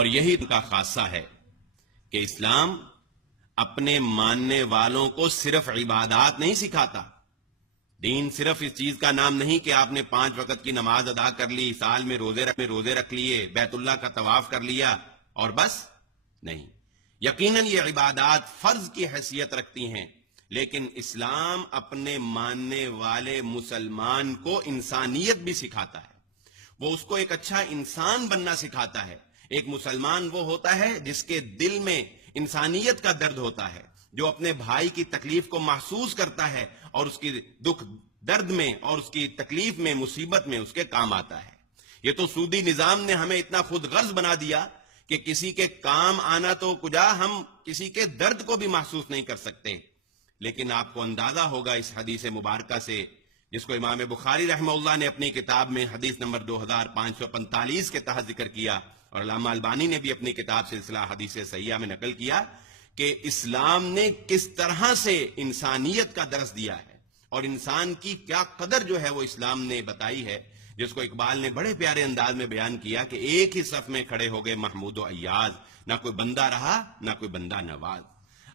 اور یہی ان کا خاصہ ہے کہ اسلام اپنے ماننے والوں کو صرف عبادات نہیں سکھاتا. دین صرف اس چیز کا نام نہیں کہ آپ نے 5 وقت کی نماز ادا کر لی، سال میں روزے رکھ لیے، بیت اللہ کا طواف کر لیا اور بس نہیں. یقیناً یہ عبادات فرض کی حیثیت رکھتی ہیں، لیکن اسلام اپنے ماننے والے مسلمان کو انسانیت بھی سکھاتا ہے. وہ اس کو ایک اچھا انسان بننا سکھاتا ہے. ایک مسلمان وہ ہوتا ہے جس کے دل میں انسانیت کا درد ہوتا ہے، جو اپنے بھائی کی تکلیف کو محسوس کرتا ہے اور اس کی دکھ درد میں اور اس کی تکلیف میں مصیبت میں اس کے کام آتا ہے. یہ تو سودی نظام نے ہمیں اتنا خود غرض بنا دیا کہ کسی کے کام آنا تو کجا، ہم کسی کے درد کو بھی محسوس نہیں کر سکتے. لیکن آپ کو اندازہ ہوگا اس حدیث مبارکہ سے، جس کو امام بخاری رحمہ اللہ نے اپنی کتاب میں حدیث نمبر 2545 کے تحت ذکر کیا، اور علامہ البانی نے بھی اپنی کتاب سلسلہ حدیث صحیحہ میں نقل کیا، کہ اسلام نے کس طرح سے انسانیت کا درس دیا ہے اور انسان کی کیا قدر جو ہے وہ اسلام نے بتائی ہے، جس کو اقبال نے بڑے پیارے انداز میں بیان کیا کہ ایک ہی صف میں کھڑے ہو گئے محمود و ایاز، نہ کوئی بندہ رہا نہ کوئی بندہ نواز.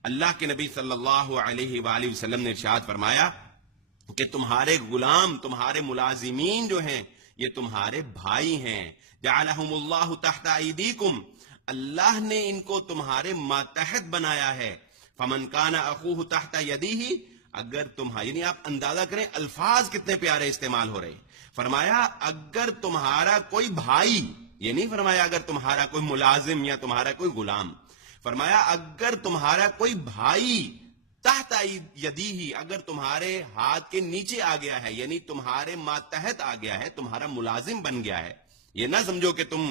اللہ کے نبی صلی اللہ علیہ وآلہ وسلم نے ارشاد فرمایا کہ تمہارے غلام، تمہارے ملازمین جو ہیں یہ تمہارے بھائی ہیں. جعلہم اللہ تحت ایدیکم، اللہ نے ان کو تمہارے ماتحت بنایا ہے. فمن کان اخوہ تحت یدیہ، اگر یعنی آپ اندازہ کریں الفاظ کتنے پیارے استعمال ہو رہے ہیں. فرمایا اگر تمہارا کوئی بھائی، یہ نہیں فرمایا اگر تمہارا کوئی ملازم یا تمہارا کوئی غلام، فرمایا اگر تمہارا کوئی بھائی تحت یدیہ، اگر تمہارے ہاتھ کے نیچے آ گیا ہے، یعنی تمہارے ماتحت آ گیا ہے، تمہارا ملازم بن گیا ہے. یہ نہ سمجھو کہ تم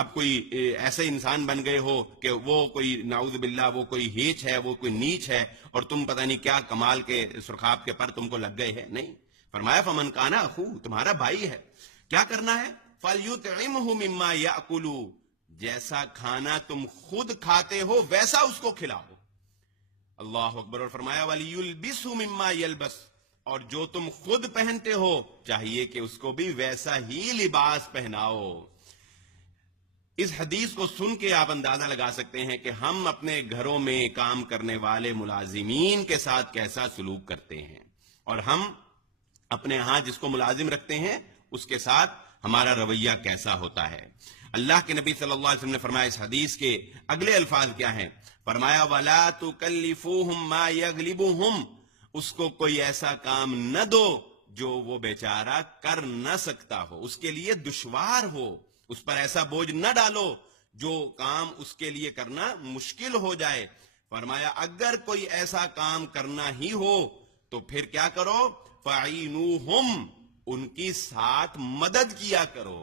اب کوئی ایسے انسان بن گئے ہو کہ وہ کوئی نعوذ باللہ وہ کوئی ہیچ ہے، وہ کوئی نیچ ہے اور تم پتہ نہیں کیا کمال کے سرخاب کے پر تم کو لگ گئے ہیں. نہیں، فرمایا فمن کان اخوہ، تمہارا بھائی ہے، کیا کرنا ہے؟ فَلْيُطْعِمْهُ مِمَّا يَأْكُلُ، جیسا کھانا تم خود کھاتے ہو ویسا اس کو کھلاؤ. اللہ اکبر. اور فرمایا وَلْيُلْبِسْهُ مِمَّا يَلْبَسُ، اور جو تم خود پہنتے ہو چاہیے کہ اس کو بھی ویسا ہی لباس پہناؤ. اس حدیث کو سن کے آپ اندازہ لگا سکتے ہیں کہ ہم اپنے گھروں میں کام کرنے والے ملازمین کے ساتھ کیسا سلوک کرتے ہیں، اور ہم اپنے ہاں جس کو ملازم رکھتے ہیں اس کے ساتھ ہمارا رویہ کیسا ہوتا ہے. اللہ کے نبی صلی اللہ علیہ وسلم نے فرمایا، اس حدیث کے اگلے الفاظ کیا ہیں؟ فرمایا وَلَا تُكَلِّفُوهُمْ مَا يَغْلِبُهُمْ، اس کو کوئی ایسا کام نہ دو جو وہ بیچارہ کر نہ سکتا ہو، اس کے لیے دشوار ہو. اس پر ایسا بوجھ نہ ڈالو جو کام اس کے لیے کرنا مشکل ہو جائے. فرمایا اگر کوئی ایسا کام کرنا ہی ہو تو پھر کیا کرو؟ فَعِينُوهُمْ، ان کی ساتھ مدد کیا کرو.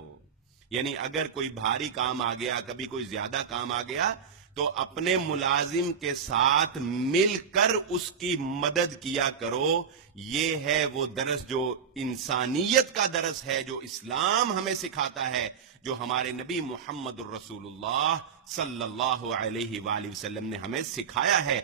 یعنی اگر کوئی بھاری کام آ گیا، کبھی کوئی زیادہ کام آ گیا، تو اپنے ملازم کے ساتھ مل کر اس کی مدد کیا کرو. یہ ہے وہ درس جو انسانیت کا درس ہے، جو اسلام ہمیں سکھاتا ہے، جو ہمارے نبی محمد الرسول اللہ صلی اللہ علیہ وآلہ وسلم نے ہمیں سکھایا ہے.